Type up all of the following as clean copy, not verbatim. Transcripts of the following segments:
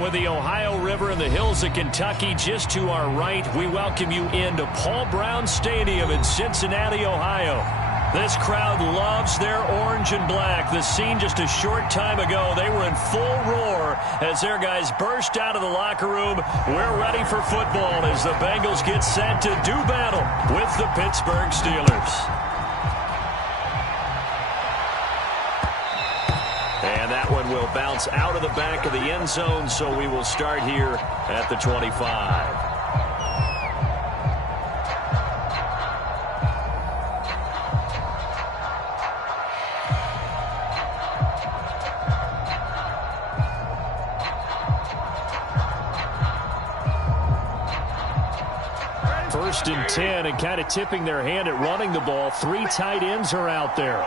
With the Ohio River and the hills of Kentucky just to our right, we welcome you into Paul Brown Stadium in Cincinnati, Ohio. This crowd loves their orange and black. The scene just a short time ago, they were in full roar as their guys burst out of the locker room. We're ready for football as the Bengals get set to do battle with the Pittsburgh Steelers. And that one will bounce out of the back of the end zone, so we will start here at the 25. First and 10, and kind of tipping their hand at running the ball. 3 tight ends are out there.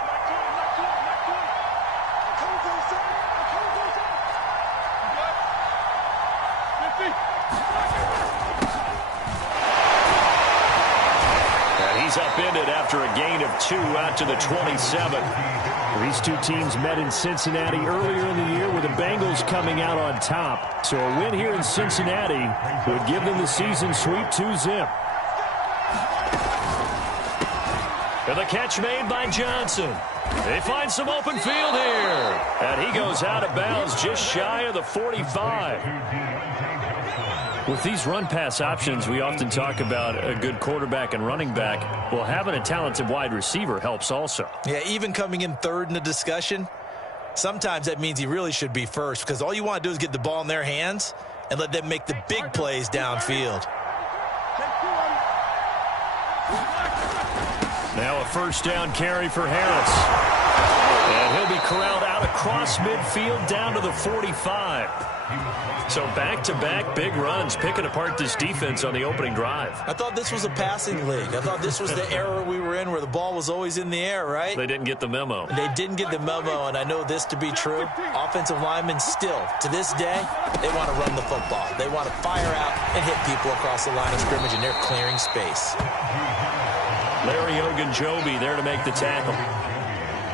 Upended after a gain of 2 out to the 27. These two teams met in Cincinnati earlier in the year with the Bengals coming out on top. So a win here in Cincinnati would give them the season sweep 2-zip. And the catch made by Johnson. They find some open field here. And he goes out of bounds just shy of the 45. With these run-pass options, we often talk about a good quarterback and running back. Well, having a talented wide receiver helps also. Yeah, even coming in third in the discussion, sometimes that means he really should be first because all you want to do is get the ball in their hands and let them make the big plays downfield. Now a first down carry for Harris. And he'll be corralled out across midfield down to the 45. So back-to-back big runs, picking apart this defense on the opening drive. I thought this was a passing league. I thought this was the era we were in where the ball was always in the air, right? They didn't get the memo. They didn't get the memo, and I know this to be true. Offensive linemen still, to this day, they want to run the football. They want to fire out and hit people across the line of scrimmage, and they're clearing space. Larry Ogunjobi there to make the tackle.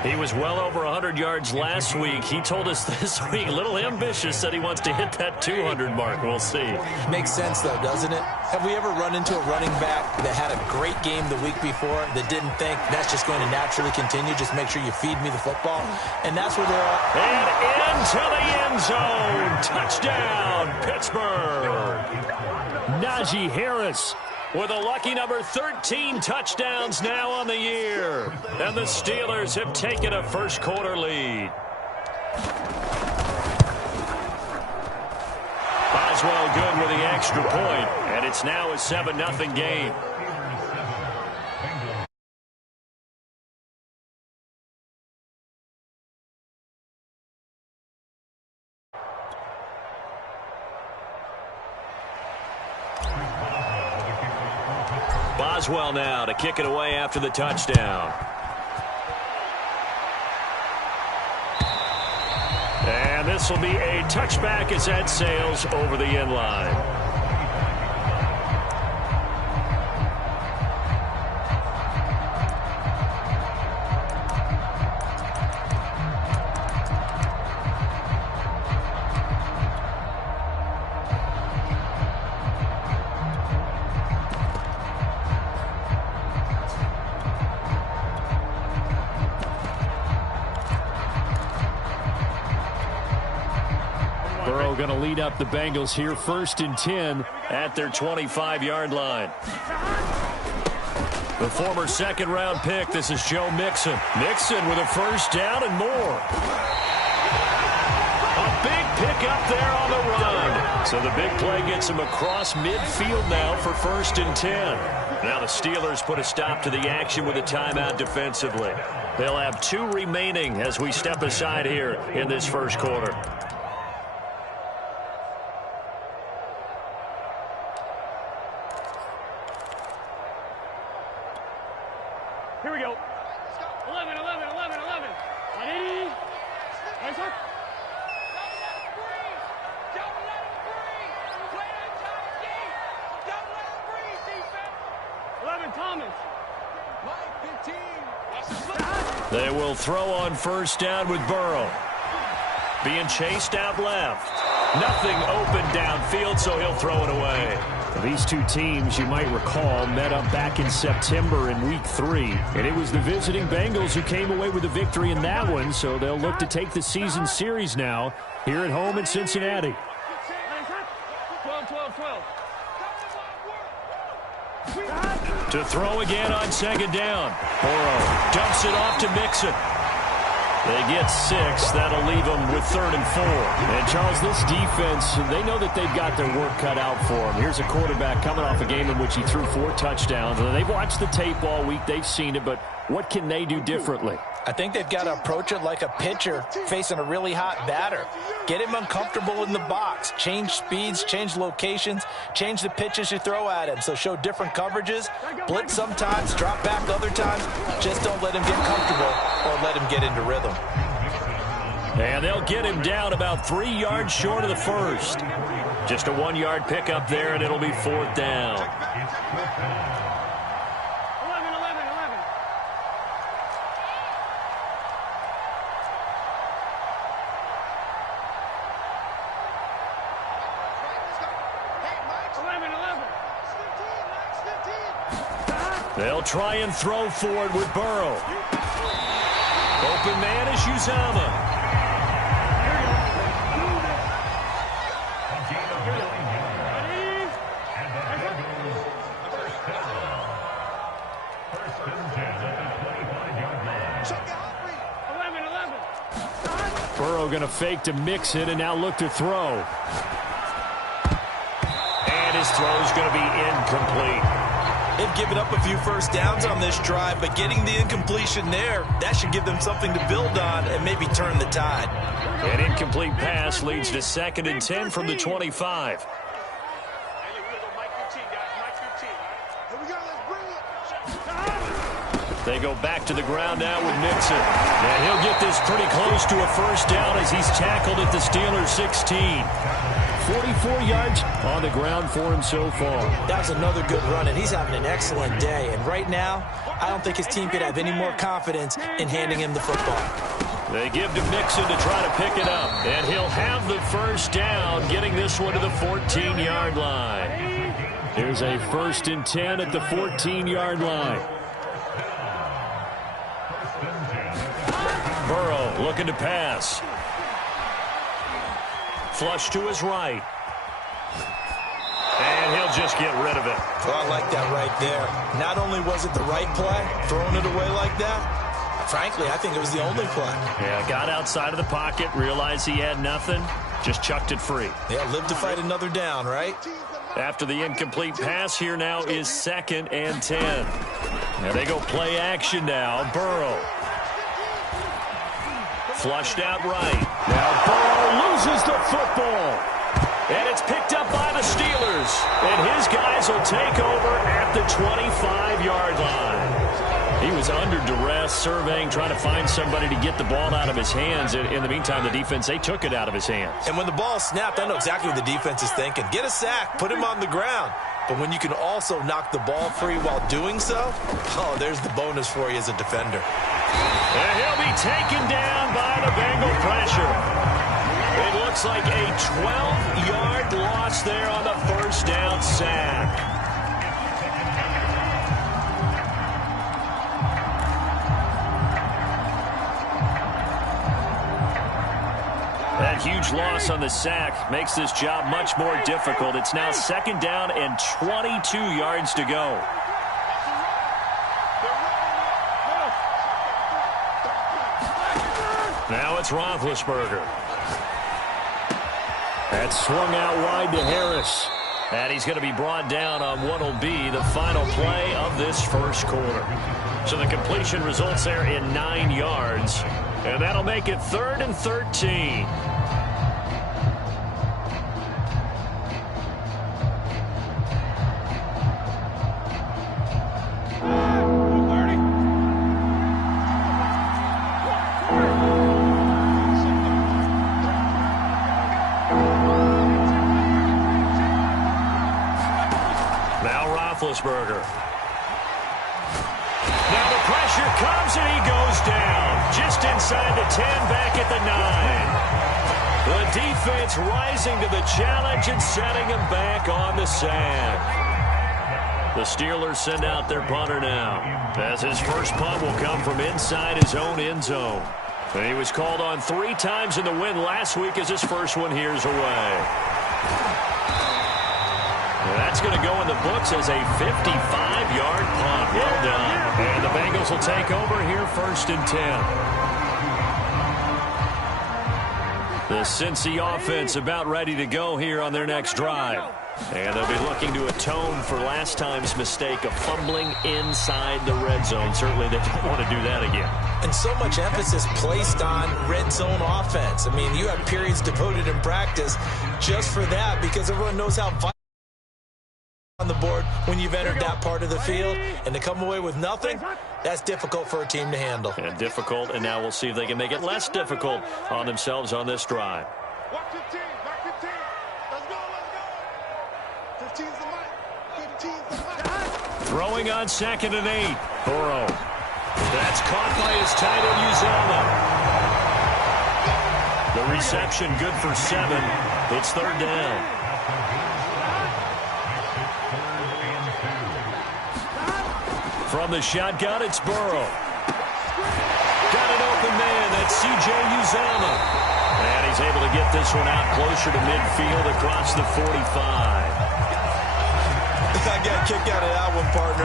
He was well over 100 yards last week. He told us this week, a little ambitious, said he wants to hit that 200 mark. We'll see. Makes sense, though, doesn't it? Have we ever run into a running back that had a great game the week before that didn't think that's just going to naturally continue? Just make sure you feed me the football. And that's where they're at. And into the end zone. Touchdown, Pittsburgh. Najee Harris with a lucky number 13 touchdowns now on the year. And the Steelers have taken a first-quarter lead. Boswell good with the extra point, and it's now a 7-0 game. Boswell now to kick it away after the touchdown. And this will be a touchback as that sails over the end line. Going to lead up the Bengals here, 1st and 10 at their 25-yard line. The former second-round pick, this is Joe Mixon. Mixon with a first down and more. A big pick up there on the run. So the big play gets him across midfield now for 1st and 10. Now the Steelers put a stop to the action with a timeout defensively. They'll have 2 remaining as we step aside here in this first quarter. Here we go. 11, 11, 11, 11. 180. Nice work. Don't let him breathe. Wait on Johnny. Don't let him breathe, defense. 11, Thomas. Line 15. They will throw on first down with Burrow. Being chased out left. Nothing open downfield, so he'll throw it away. These two teams, you might recall, met up back in September in Week 3. And it was the visiting Bengals who came away with a victory in that one, so they'll look to take the season series now here at home in Cincinnati. 12. To throw again on second down. Burrow dumps it off to Mixon. They get 6. That'll leave them with 3rd and 4. And, Charles, this defense, they know that they've got their work cut out for them. Here's a quarterback coming off a game in which he threw 4 touchdowns. They've watched the tape all week. They've seen it, but what can they do differently? I think they've got to approach it like a pitcher facing a really hot batter. Get him uncomfortable in the box. Change speeds, change locations, change the pitches you throw at him. So show different coverages, blitz sometimes, drop back other times. Just don't let him get comfortable or let him get into rhythm. And they'll get him down about 3 yards short of the first. Just a 1-yard pickup there, and it'll be 4th down. 11. They'll try and throw for it with Burrow. Open man is Uzama. Burrow going to fake to mix it and now look to throw. And his throw is going to be incomplete. They've given up a few first downs on this drive, but getting the incompletion there, that should give them something to build on and maybe turn the tide. An incomplete pass leads to 2nd and 10 from the 25. They go back to the ground now with Mixon. And he'll get this pretty close to a first down as he's tackled at the Steelers' 16. 44 yards on the ground for him so far. That was another good run, and he's having an excellent day. And right now, I don't think his team could have any more confidence in handing him the football. They give to Mixon to try to pick it up. And he'll have the first down, getting this one to the 14-yard line. Here's a 1st and 10 at the 14-yard line. Burrow looking to pass. Flush to his right. And he'll just get rid of it. Oh, I like that right there. Not only was it the right play, throwing it away like that, frankly, I think it was the only play. Yeah, got outside of the pocket, realized he had nothing, just chucked it free. Yeah, live to fight another down, right? After the incomplete pass, here now is 2nd and 10. Now they go play action now. Burrow. Flushed out right. Now Burrow loses the football. And it's picked up by the Steelers. And his guys will take over at the 25-yard line. He was under duress, surveying, trying to find somebody to get the ball out of his hands. In the meantime, the defense, they took it out of his hands. And when the ball snapped, I know exactly what the defense is thinking. Get a sack, put him on the ground. But when you can also knock the ball free while doing so, oh, there's the bonus for you as a defender. And he'll be taken down by the Bengal pressure. It looks like a 12-yard loss there on the first down sack. That huge loss on the sack makes this job much more difficult. It's now 2nd down and 22 yards to go. Now it's Roethlisberger. That's swung out wide to Harris. And he's going to be brought down on what will be the final play of this first quarter. So the completion results there in 9 yards. And that'll make it 3rd and 13. Roethlisberger. Now the pressure comes and he goes down. Just inside the 10, back at the 9. The defense rising to the challenge and setting him back on the sand. The Steelers send out their punter now, as his first punt will come from inside his own end zone. And he was called on 3 times in the win last week as his first one here's away. And that's going to go in the books as a 55-yard punt. Well done. And the Bengals will take over here 1st and 10. The Cincy offense about ready to go here on their next drive. And they'll be looking to atone for last time's mistake of fumbling inside the red zone. Certainly they don't want to do that again. And so much emphasis placed on red zone offense. I mean, you have periods devoted in practice just for that because everyone knows how vital on the board when you've entered that part of the field. And to come away with nothing, that's difficult for a team to handle. And difficult, and now we'll see if they can make it less difficult on themselves on this drive. Walk 15, back 15. Let's go, let's go. 15's the mic. 15's the mic. Throwing on 2nd and 8. Burrow. That's caught by his tight end, Uzomah. The reception good for 7. It's 3rd down. From the shotgun, it's Burrow. Got an open man. That's C.J. Uzomah. And he's able to get this one out closer to midfield across the 45. I got a kick out of that one, partner.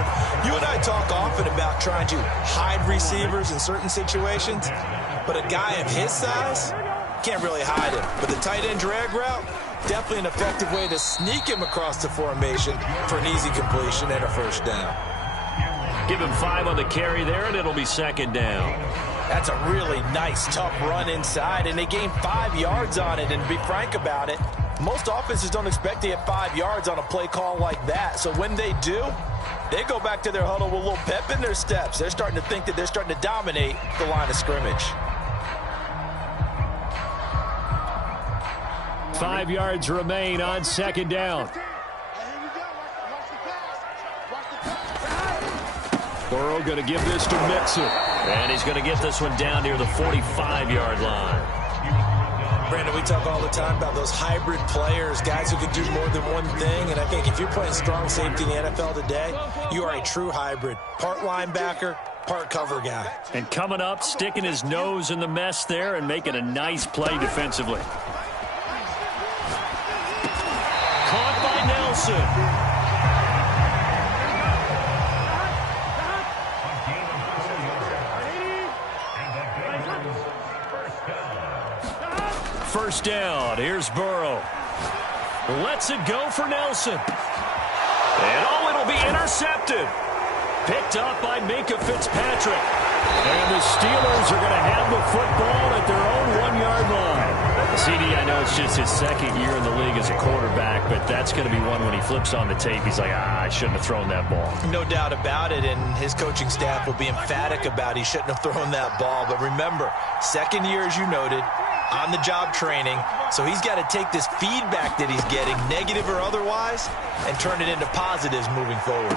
You and I talk often about trying to hide receivers in certain situations, but a guy of his size can't really hide him. But the tight end drag route, definitely an effective way to sneak him across the formation for an easy completion and a 1st down. Give him 5 on the carry there, and it'll be 2nd down. That's a really nice, tough run inside, and they gained 5 yards on it. And to be frank about it, most offenses don't expect to get 5 yards on a play call like that. So when they do, they go back to their huddle with a little pep in their steps. They're starting to think that they're starting to dominate the line of scrimmage. 5 yards remain on 2nd down. Burrow going to give this to Mixon. And he's going to get this one down near the 45-yard line. Brandon, we talk all the time about those hybrid players, guys who can do more than one thing. And I think if you're playing strong safety in the NFL today, you are a true hybrid. Part linebacker, part cover guy. And coming up, sticking his nose in the mess there and making a nice play defensively. Caught by Nelson. First down. Here's Burrow. Lets it go for Nelson. And it'll be intercepted. Picked up by Minkah Fitzpatrick. And the Steelers are going to have the football at their own 1-yard line. CD, I know it's just his 2nd year in the league as a quarterback, but that's going to be one when he flips on the tape. He's like, I shouldn't have thrown that ball. No doubt about it, and his coaching staff will be emphatic about he shouldn't have thrown that ball. But remember, 2nd year, as you noted, on-the-job training, so he's got to take this feedback that he's getting, negative or otherwise, and turn it into positives moving forward.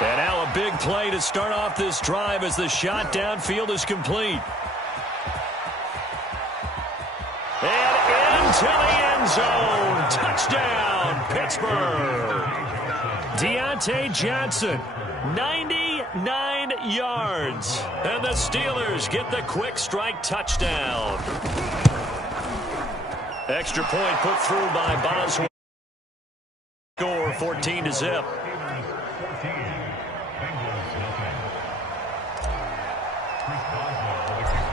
And now a big play to start off this drive as the shot downfield is complete. And into the end zone. Touchdown, Pittsburgh. Deontay Johnson, 99 yards. And the Steelers get the quick strike touchdown. Extra point put through by Boswell. Score 14-0.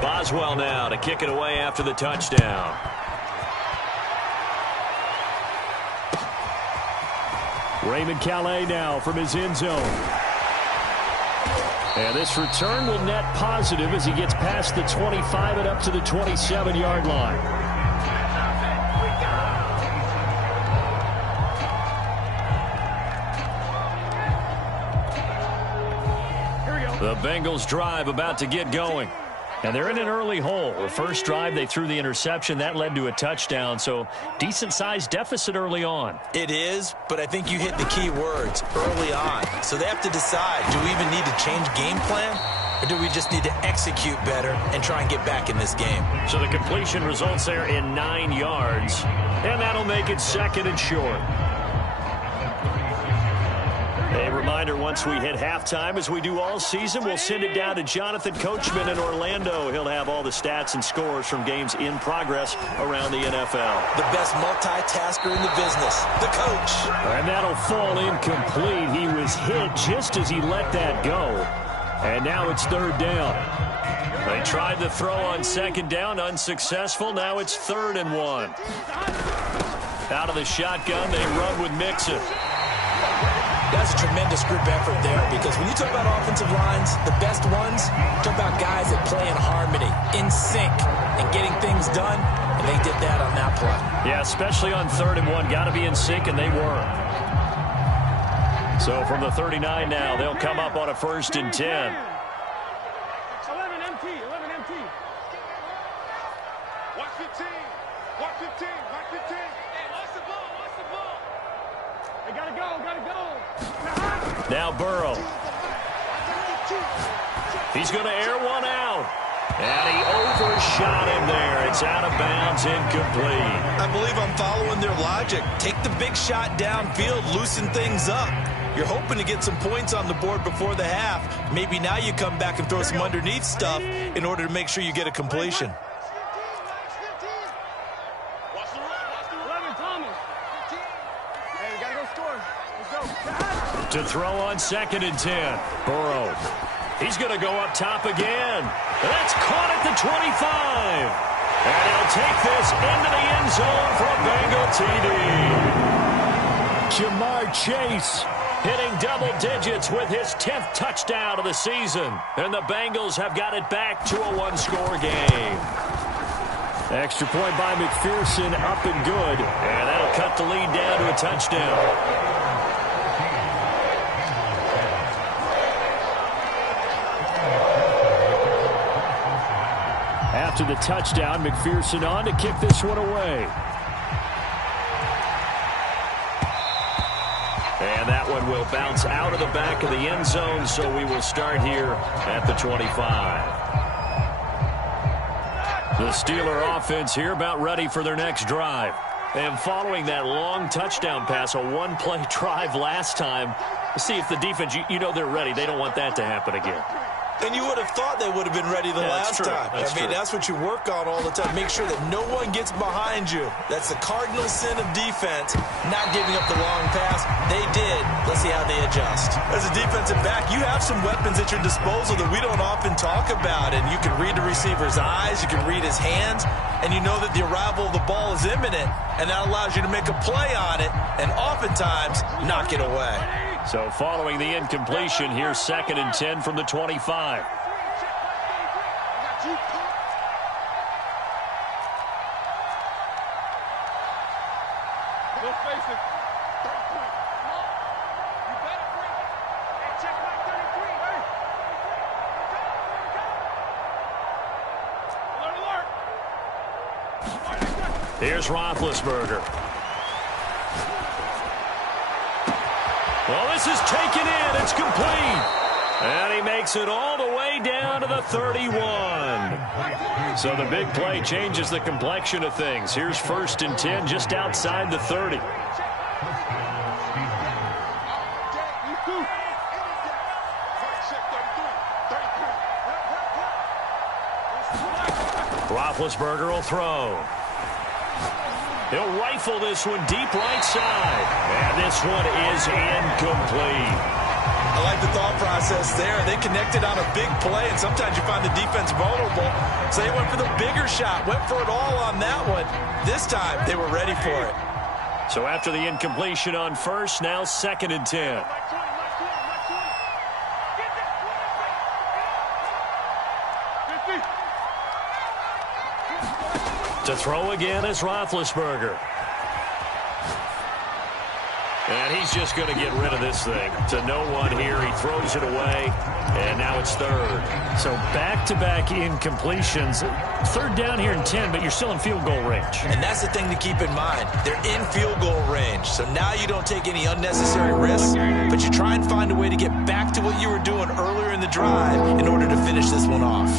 Boswell now to kick it away after the touchdown. Raymond Calais now from his end zone. And this return will net positive as he gets past the 25 and up to the 27-yard line. The Bengals drive about to get going. And they're in an early hole. The first drive, they threw the interception. That led to a touchdown, so decent-sized deficit early on. It is, but I think you hit the key words, early on. So they have to decide, do we even need to change game plan? or do we just need to execute better and try and get back in this game? So the completion results there in 9 yards, and that'll make it 2nd and short. A reminder, once we hit halftime, as we do all season, we'll send it down to Jonathan Coachman in Orlando. He'll have all the stats and scores from games in progress around the NFL. The best multitasker in the business, the coach. And that'll fall incomplete. He was hit just as he let that go. And now it's 3rd down. They tried to throw on 2nd down, unsuccessful. Now it's 3rd and 1. Out of the shotgun, they run with Mixon. That's a tremendous group effort there, because when you talk about offensive lines, the best ones, talk about guys that play in harmony, in sync, and getting things done, and they did that on that play. Yeah, especially on 3rd and 1. Got to be in sync, and they were. So from the 39 now, they'll come up on a 1st and 10. 11 MT, 11 MT. Watch 15. Watch 15. Watch 15. Hey, watch the ball, watch the ball. Hey, gotta go, gotta go. Now Burrow. He's going to air one out. And he overshot him there. It's out of bounds, incomplete. I believe I'm following their logic. Take the big shot downfield, loosen things up. You're hoping to get some points on the board before the half. Maybe now you come back and throw some underneath stuff in order to make sure you get a completion. Watch the run. Watch the run. 11 Thomas. Hey, we gotta go score. Let's go. To throw on 2nd and 10. Burrow. He's going to go up top again. That's caught at the 25. And he'll take this into the end zone for a Bengal TD. Jamar Chase hitting double digits with his 10th touchdown of the season. And the Bengals have got it back to a 1-score game. Extra point by McPherson, up and good. And that'll cut the lead down to a touchdown. After the touchdown, McPherson on to kick this one away. And that one will bounce out of the back of the end zone, so we will start here at the 25. The Steeler offense here about ready for their next drive. And following that long touchdown pass, a one-play drive last time, see if the defense, you know they're ready. They don't want that to happen again. And you would have thought they would have been ready the last time. That's what you work on all the time. Make sure that no one gets behind you. That's the cardinal sin of defense, not giving up the long pass. They did. Let's see how they adjust. As a defensive back, you have some weapons at your disposal that we don't often talk about. And you can read the receiver's eyes. You can read his hands. And you know that the arrival of the ball is imminent. And that allows you to make a play on it and oftentimes knock it away. So following the incompletion, here's 2nd and 10 from the 25. Go face it. Here's Roethlisberger. Well, this is taken in. It's complete. And he makes it all the way down to the 31. So the big play changes the complexion of things. Here's 1st and 10 just outside the 30. Roethlisberger will throw. He'll rifle this one deep right side. And this one is incomplete. I like the thought process there. They connected on a big play, and sometimes you find the defense vulnerable. So they went for the bigger shot, went for it all on that one. This time, they were ready for it. So after the incompletion on 1st, now 2nd and 10. To throw again is Roethlisberger. And he's just going to get rid of this thing. To no one here. He throws it away, and now it's third. So back-to-back incompletions. Third down here and 10, but you're still in field goal range. And that's the thing to keep in mind. They're in field goal range. So now you don't take any unnecessary risks, but you try and find a way to get back to what you were doing earlier in the drive in order to finish this one off.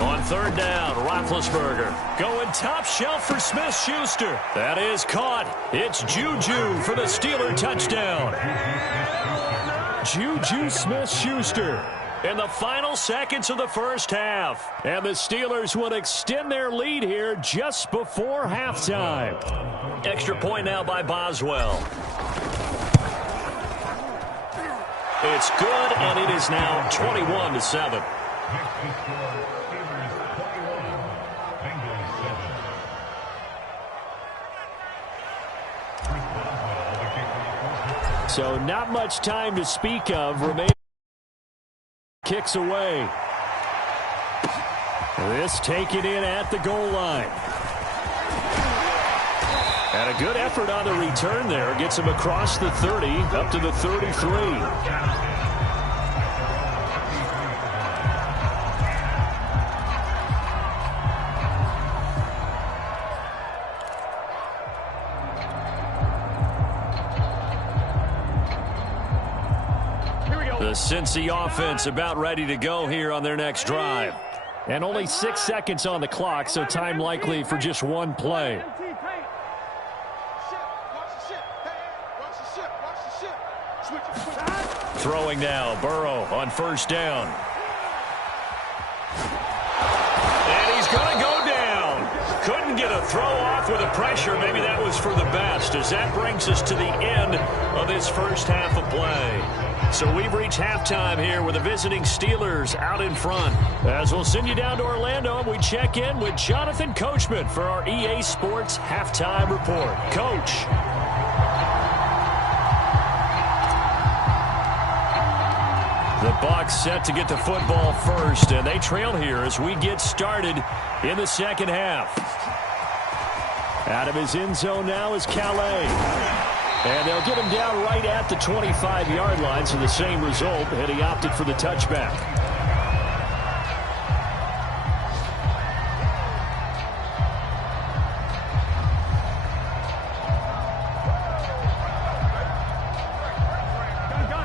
On third down, Roethlisberger going top shelf for Smith-Schuster. That is caught. It's Juju for the Steeler touchdown. Juju Smith-Schuster in the final seconds of the first half. And the Steelers will extend their lead here just before halftime. Extra point now by Boswell. It's good, and it is now 21-7. So not much time to speak of. Remaining kicks away. This taken in at the goal line. And a good effort on the return there. Gets him across the 30 up to the 33. The Cincy offense about ready to go here on their next drive. And only 6 seconds on the clock, so time likely for just one play. Throwing now, Burrow on first down. And he's going to go down. Couldn't get a throw off with the pressure. Maybe that was for the best, as that brings us to the end of this first half of play. So we've reached halftime here with the visiting Steelers out in front. As we'll send you down to Orlando, we check in with Jonathan Coachman for our EA Sports Halftime Report. Coach. The Bucs set to get the football first, and they trail here as we get started in the second half. Out of his end zone now is Calais. And they'll get him down right at the 25-yard line, so the same result, and he opted for the touchback.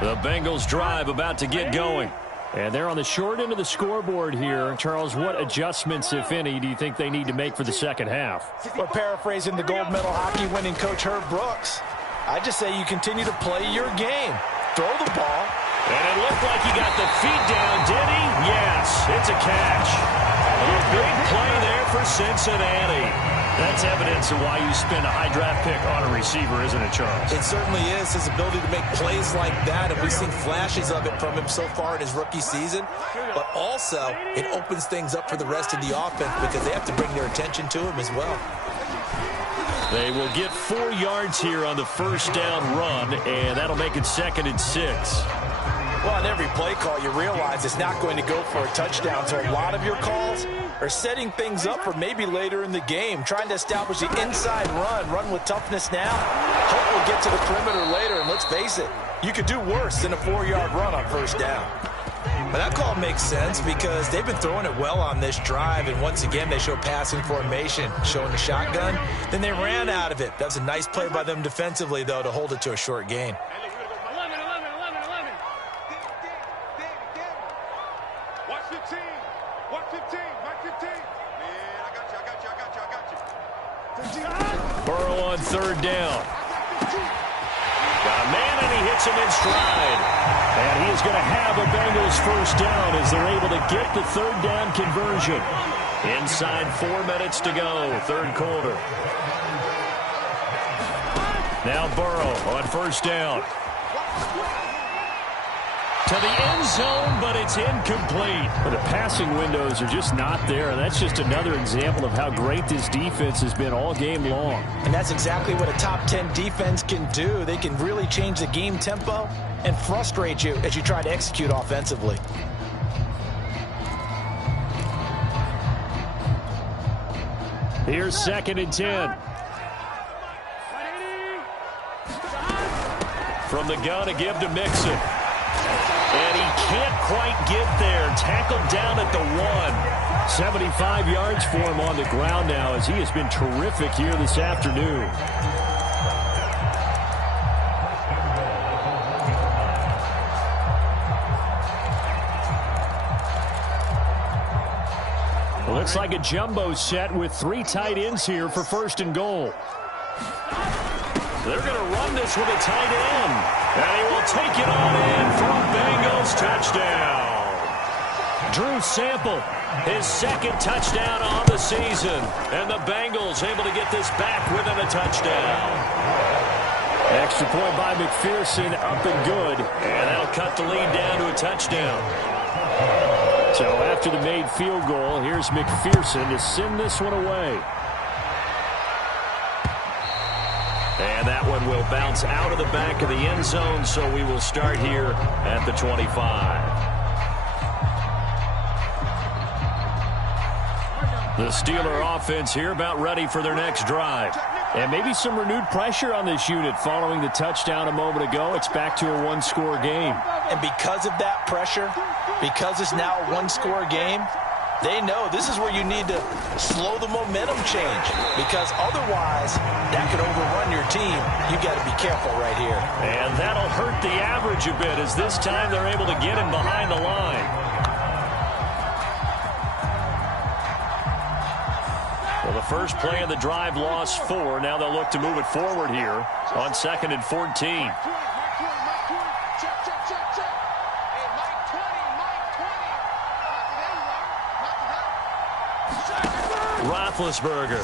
The Bengals drive about to get going. And they're on the short end of the scoreboard here. Charles, what adjustments, if any, do you think they need to make for the second half? We're paraphrasing the gold medal hockey winning coach Herb Brooks. I just say you continue to play your game. Throw the ball. And it looked like he got the feet down, did he? Yes, it's a catch. A big play there for Cincinnati. That's evidence of why you spend a high draft pick on a receiver, isn't it, Charles? It certainly is. His ability to make plays like that, and we've seen flashes of it from him so far in his rookie season. But also, it opens things up for the rest of the offense because they have to bring their attention to him as well. They will get 4 yards here on the first down run, and that'll make it 2nd and 6. Well, on every play call, you realize it's not going to go for a touchdown. So a lot of your calls are setting things up for maybe later in the game, trying to establish the inside run with toughness now. Hope we'll get to the perimeter later, and let's face it, you could do worse than a 4-yard run on first down. But that call makes sense because they've been throwing it well on this drive, and once again they show passing formation, showing the shotgun. Then they ran out of it. That's a nice play by them defensively, though, to hold it to a short gain. Burrow on third down. Got a man, and he hits him in stride. And he is going to have a Bengals first down as they're able to get the third down conversion. Inside 4 minutes to go, third quarter. Now Burrow on first down. To the end zone, but it's incomplete. But the passing windows are just not there. And that's just another example of how great this defense has been all game long. And that's exactly what a top 10 defense can do. They can really change the game tempo and frustrate you as you try to execute offensively. Here's 2nd and 10. from the gun to give to Mixon. And he can't quite get there. Tackled down at the 1. 75 yards for him on the ground now as he has been terrific here this afternoon. Looks like a jumbo set with 3 tight ends here for 1st and goal. They're going to run this with a tight end. And he will take it on in for a Bengals touchdown. Drew Sample, his 2nd touchdown on the season. And the Bengals able to get this back within a touchdown. Extra point by McPherson, up and good. And that'll cut the lead down to a touchdown. So after the made field goal, here's McPherson to send this one away. And that one will bounce out of the back of the end zone, so we will start here at the 25. The Steeler offense here about ready for their next drive. And maybe some renewed pressure on this unit following the touchdown a moment ago. It's back to a 1-score game. And because of that pressure, because it's now a 1-score game, they know this is where you need to slow the momentum change, because otherwise that could overrun your team. You got to be careful right here. And that'll hurt the average a bit, as this time they're able to get him behind the line. Well, the first play of the drive lost 4. Now they'll look to move it forward here on 2nd and 14. Roethlisberger.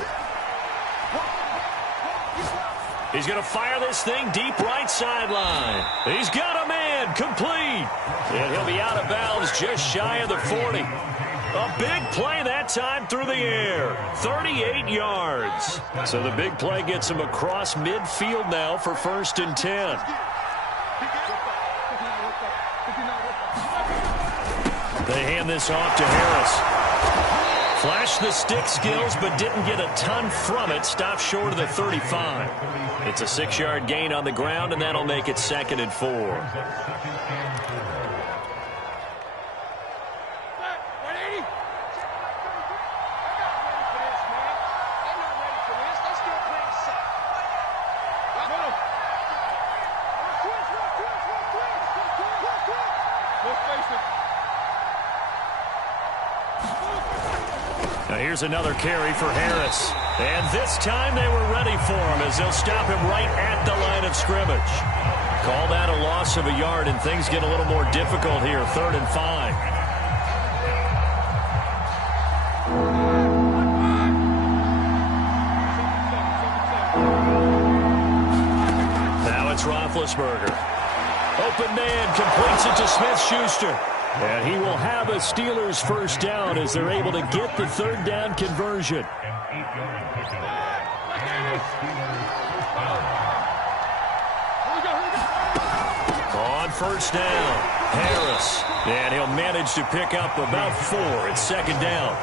He's going to fire this thing deep right sideline. He's got a man complete. And he'll be out of bounds just shy of the 40. A big play that time through the air. 38 yards. So the big play gets him across midfield now for 1st and 10. They hand this off to Harris. Flashed the stick skills, but didn't get a ton from it. Stopped short of the 35. It's a 6-yard gain on the ground, and that'll make it 2nd and 4. Now here's another carry for Harris. And this time they were ready for him, as they'll stop him right at the line of scrimmage. Call that a loss of a yard, and things get a little more difficult here. 3rd and 5. Now it's Roethlisberger. Open man, completes it to Smith-Schuster. And he will have a Steelers 1st down as they're able to get the 3rd down conversion. On 1st down, Harris. And he'll manage to pick up about 4. It's 2nd down.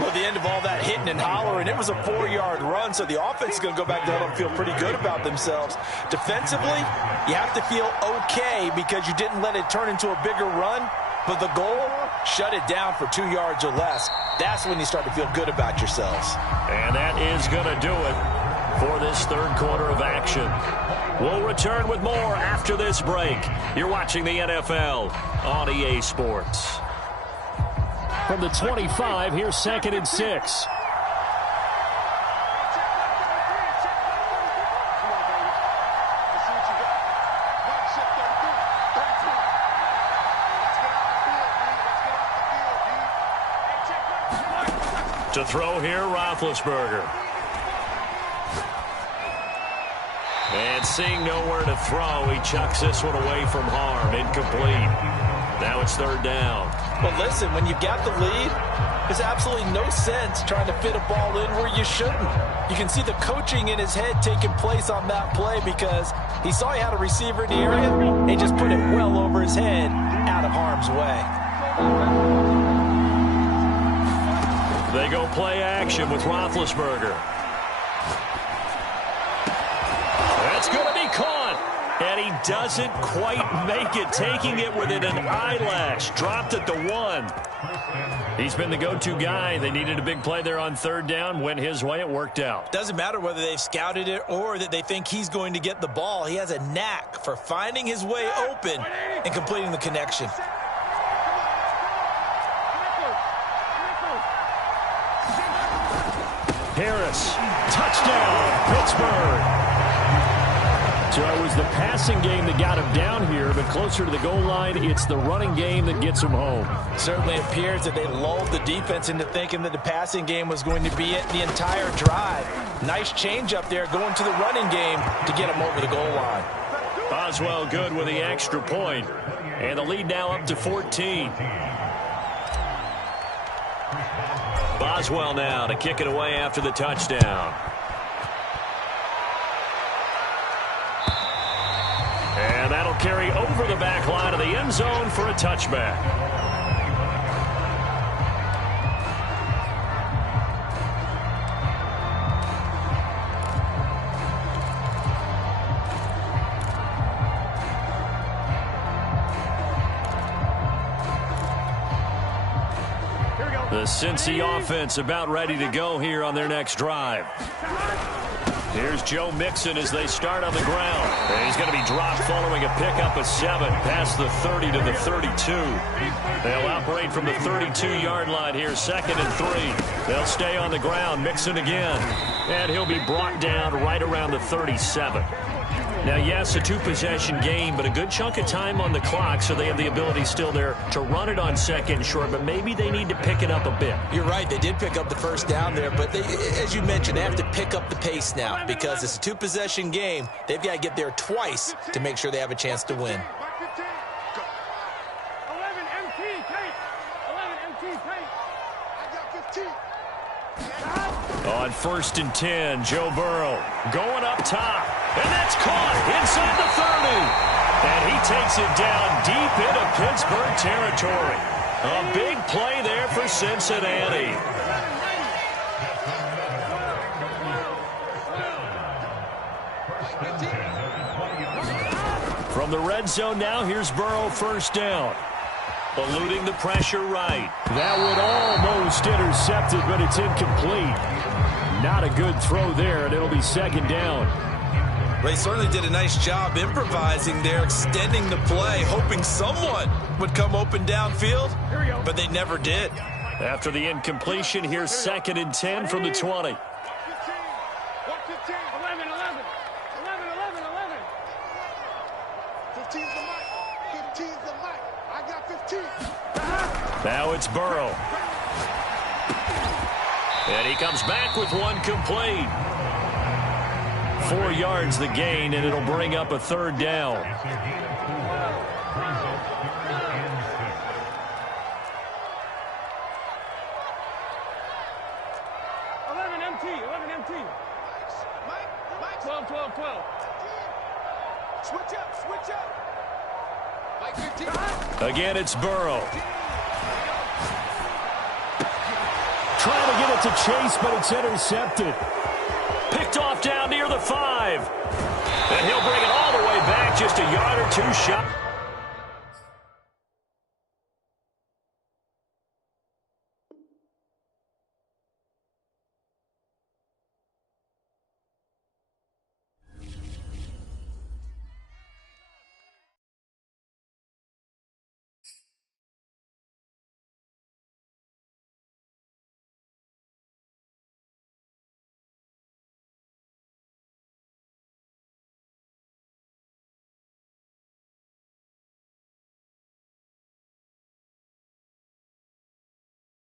Well, at the end of all that hitting and hollering, it was a 4-yard run, so the offense is going to go back there and feel pretty good about themselves. Defensively, you have to feel okay because you didn't let it turn into a bigger run, but the goal, shut it down for 2 yards or less. That's when you start to feel good about yourselves. And that is going to do it for this 3rd quarter of action. We'll return with more after this break. You're watching the NFL on EA Sports. From the 25, here's 2nd and 6. To throw here, Roethlisberger. And seeing nowhere to throw, he chucks this one away from harm. Incomplete. Now it's 3rd down. But listen, when you've got the lead, there's absolutely no sense trying to fit a ball in where you shouldn't. You can see the coaching in his head taking place on that play because he saw he had a receiver in the area and he just put it well over his head out of harm's way. They go play action with Roethlisberger. That's going to be caught. And he doesn't quite make it, taking it within an eyelash. Dropped at the 1. He's been the go-to guy. They needed a big play there on third down. Went his way. It worked out. Doesn't matter whether they've scouted it or that they think he's going to get the ball. He has a knack for finding his way open and completing the connection. Harris, touchdown, Pittsburgh. So it was the passing game that got him down here, but closer to the goal line, it's the running game that gets him home. Certainly appears that they lulled the defense into thinking that the passing game was going to be it the entire drive. Nice change up there going to the running game to get him over the goal line. Boswell good with the extra point. And the lead now up to 14. Boswell now to kick it away after the touchdown. And that'll carry over the back line of the end zone for a touchback. The Cincy offense about ready to go here on their next drive. Here's Joe Mixon as they start on the ground. And he's going to be dropped following a pickup of 7 past the 30 to the 32. They'll operate from the 32-yard line here, 2nd and 3. They'll stay on the ground. Mixon again. And he'll be brought down right around the 37. Now, yes, a 2-possession game, but a good chunk of time on the clock, so they have the ability still there to run it on 2nd and short, but maybe they need to pick it up a bit. You're right. They did pick up the first down there, but they, as you mentioned, they have to pick up the pace now because it's a 2-possession game. They've got to get there twice to make sure they have a chance to win. 11 MT, tape. 11 MT, tape. I got 15. On 1st and 10, Joe Burrow going up top. And that's caught inside the 30. And he takes it down deep into Pittsburgh territory. A big play there for Cincinnati. From the red zone now, here's Burrow, 1st down. Eluding the pressure right. That would almost intercepted, but it's incomplete. Not a good throw there, and it'll be 2nd down. They certainly did a nice job improvising there, extending the play, hoping someone would come open downfield, but they never did. After the incompletion, here's 2nd and 10 from the 20. 11, 11. 11, 11, 11. 15's the mic. 15's the mic. I got 15. Now it's Burrow. And he comes back with one complete. 4 yards the gain, and it'll bring up a 3rd down. 11 MT, 11 MT. 12, 12, 12. Switch up. Mike 15. Again, it's Burrow. Trying to get it to Chase, but it's intercepted. Picked off down near the 5. And he'll bring it all the way back, just a yard or 2 shot.